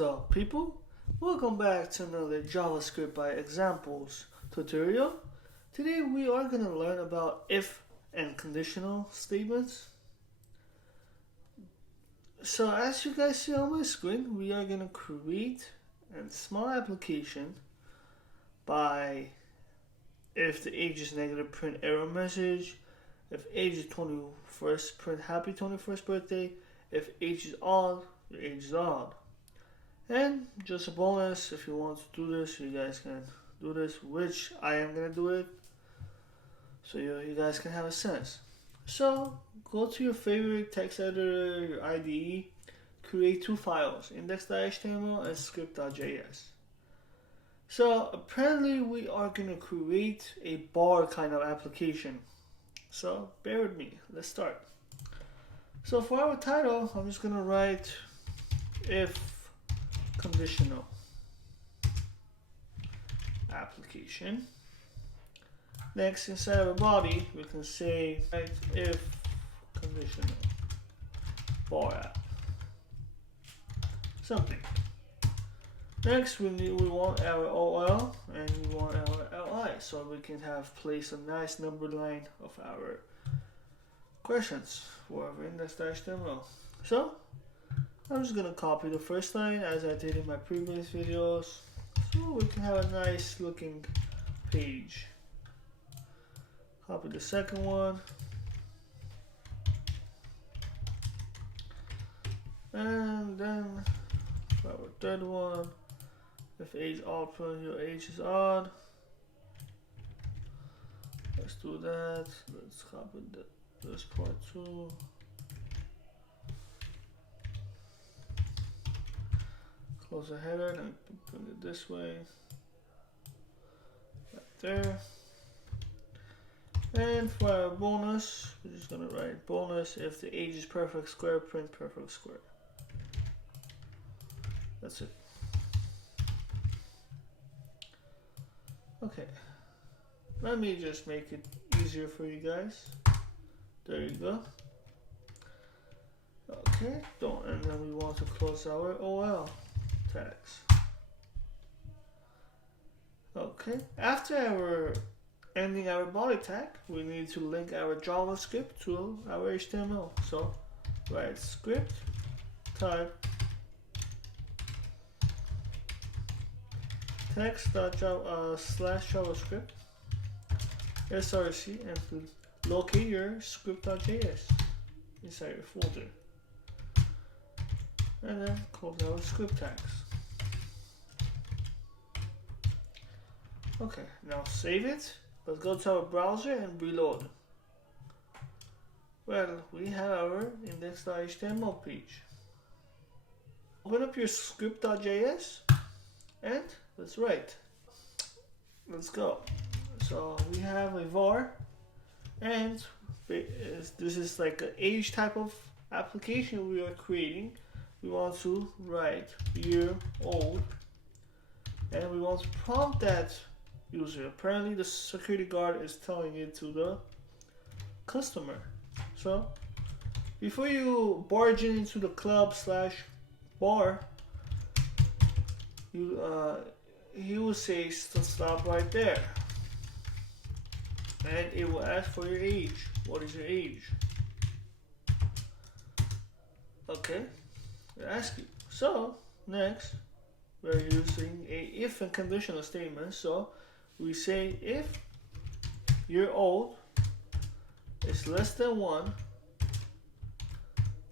What's up, people? Welcome back to another JavaScript by Examples tutorial. Today we are going to learn about if and conditional statements. So as you guys see on my screen, we are going to create a small application by if the age is negative, print error message. If age is 21st, print happy 21st birthday. If age is odd, your age is odd. And just a bonus, if you want to do this, you guys can do this, which I am going to do it, so you guys can have a sense. So, go to your favorite text editor, your IDE, create two files, index.html and script.js. So, apparently we are going to create a bar kind of application. So, bear with me, let's start. So, for our title, I'm just going to write If-Conditional application. Next, inside of a body, we can say if conditional bar app. Something. Next, we want our OL and we want our LI, so we can have place a nice number line of our questions for our index.html. So I'm just gonna copy the first line as I did in my previous videos, so we can have a nice looking page. Copy the second one, and then for our third one, if age odd, print your age is odd. Let's do that. Let's copy this part too. Close the header and bring it this way, right there. And for our bonus, we're just gonna write bonus if the age is perfect square, print perfect square. That's it. Okay, let me just make it easier for you guys. There you go. Okay, and then we want to close our OL tags. Okay, after ending our body tag, we need to link our JavaScript to our HTML. So write script type text.java/JavaScript src and locate your script.js inside your folder. And then close our script tags. Okay, now save it. Let's go to our browser and reload. Well, we have our index.html page. Open up your script.js and let's write. Let's go. So we have a var, and this is like an age type of application we are creating. We want to write year old, and we want to prompt that user. Apparently the security guard is telling it to the customer. So before you barge into the club/bar, he will say stop right there, and it will ask for your age. What is your age? Okay, it asks you. So next, we're using a if and conditional statement. So we say if year old is less than 1,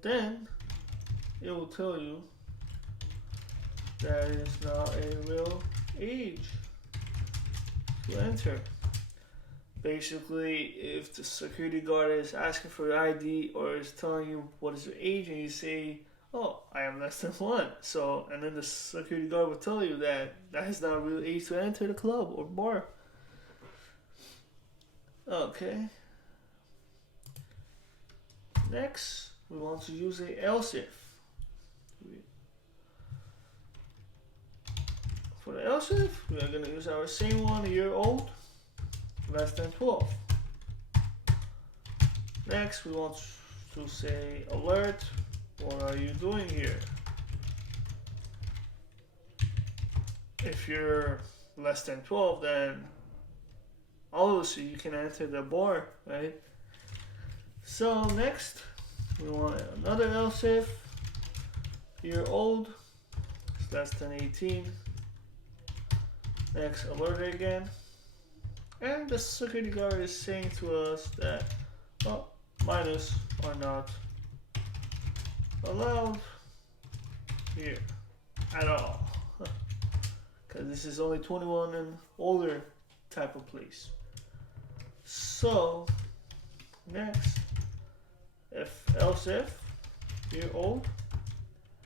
then it will tell you that is not a real age to enter. Basically, if the security guard is asking for your ID or is telling you what is your age and you say, oh, I am less than 1, so, and then the security guard will tell you that that is not a real age to enter the club or bar. Okay. Next, we want to use a else if. For the else if, we are going to use our same one, year old, less than 12. Next, we want to say alert, what are you doing here? if you're less than 12, then obviously you can enter the bar, right? So next, we want another else if year old is less than 18. Next, alert again. And the security guard is saying to us that, well, minors are not allowed here at all. Because this is only 21 and older type of place. So, next, else if year old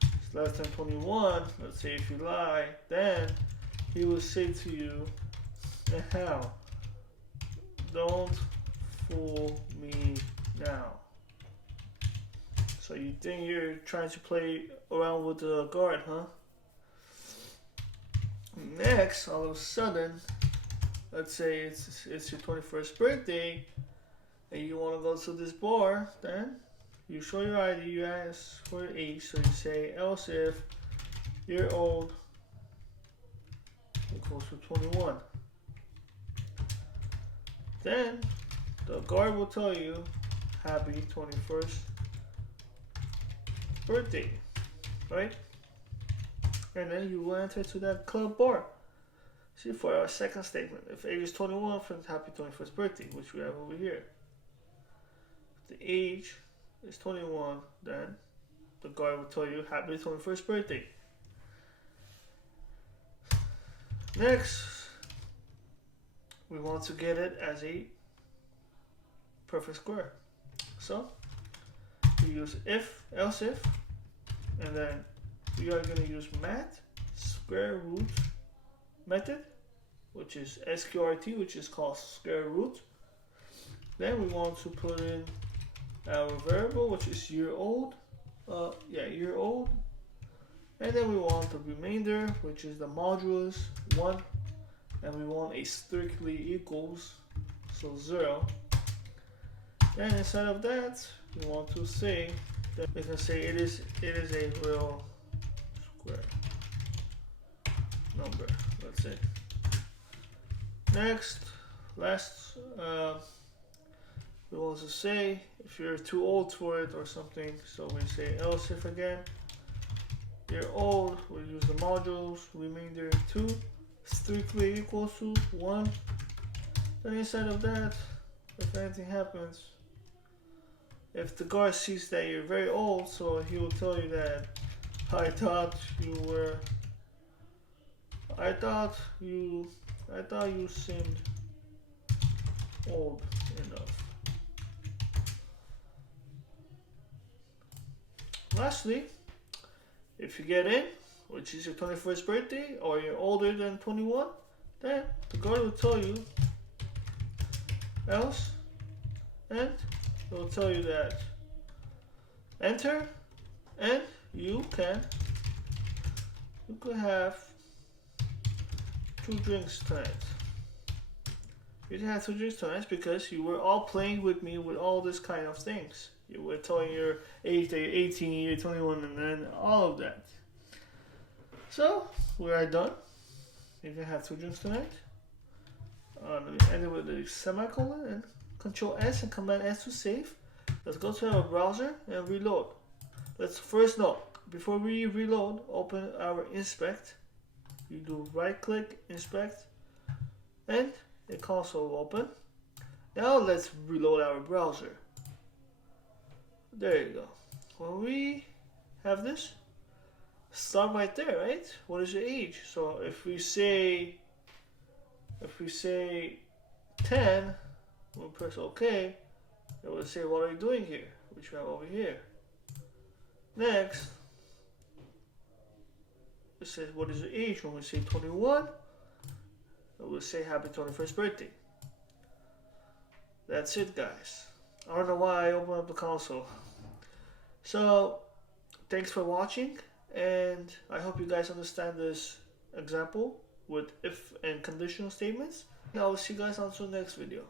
is less than 21, let's say if you lie, then he will say to you, now, don't fool me now. So you think you're trying to play around with the guard, huh? Next, all of a sudden, let's say it's your 21st birthday and you want to go to this bar, then you show your ID, you ask for your age, so you say else if year old equals to 21. Then the guard will tell you happy 21st birthday, right? And then you will enter to that club bar. See, for our second statement, if age is 21, friends, happy 21st birthday, which we have over here. If the age is 21, then the guard will tell you happy 21st birthday. Next, we want to get it as a perfect square. So we use else if, and then we are going to use math square root method, which is sqrt, which is called square root. Then we want to put in our variable, which is year old, year old, and then we want the remainder, which is the modulus 1, and we want a strictly equals, so 0. And inside of that, we want to say that we can say it is a real square number. That's it. Next, last, we want to say if you're too old for it or something, so we say else if again. You're old, we use the modules, remainder 2, strictly equals to 1. Then inside of that, if anything happens, if the guard sees that you're very old, so he will tell you that I thought you seemed old enough. Lastly, if you get in, which is your 21st birthday, or you're older than 21, then the guard will tell you else, and it will tell you that enter, and you could have 2 drinks tonight. You didn't have 2 drinks tonight because you were all playing with me with all this kind of things. You were telling your age that you're 18, you're 21, and then all of that. So, we are done. You can have 2 drinks tonight. Let me end it with a semicolon and Control S and Command S to save. Let's go to our browser and reload. Let's first note, before we reload, open our inspect. You do right click, inspect, and a console will open. Now let's reload our browser. There you go. When we have this, start right there, right? What is your age? So if we say 10, we'll press OK, it will say what are you doing here, which we have over here. Next, it says what is your age. When we say 21, it will say happy 21st birthday. That's it, guys. I don't know why I opened up the console. So thanks for watching, and I hope you guys understand this example with if and conditional statements. And I will see you guys on to the next video.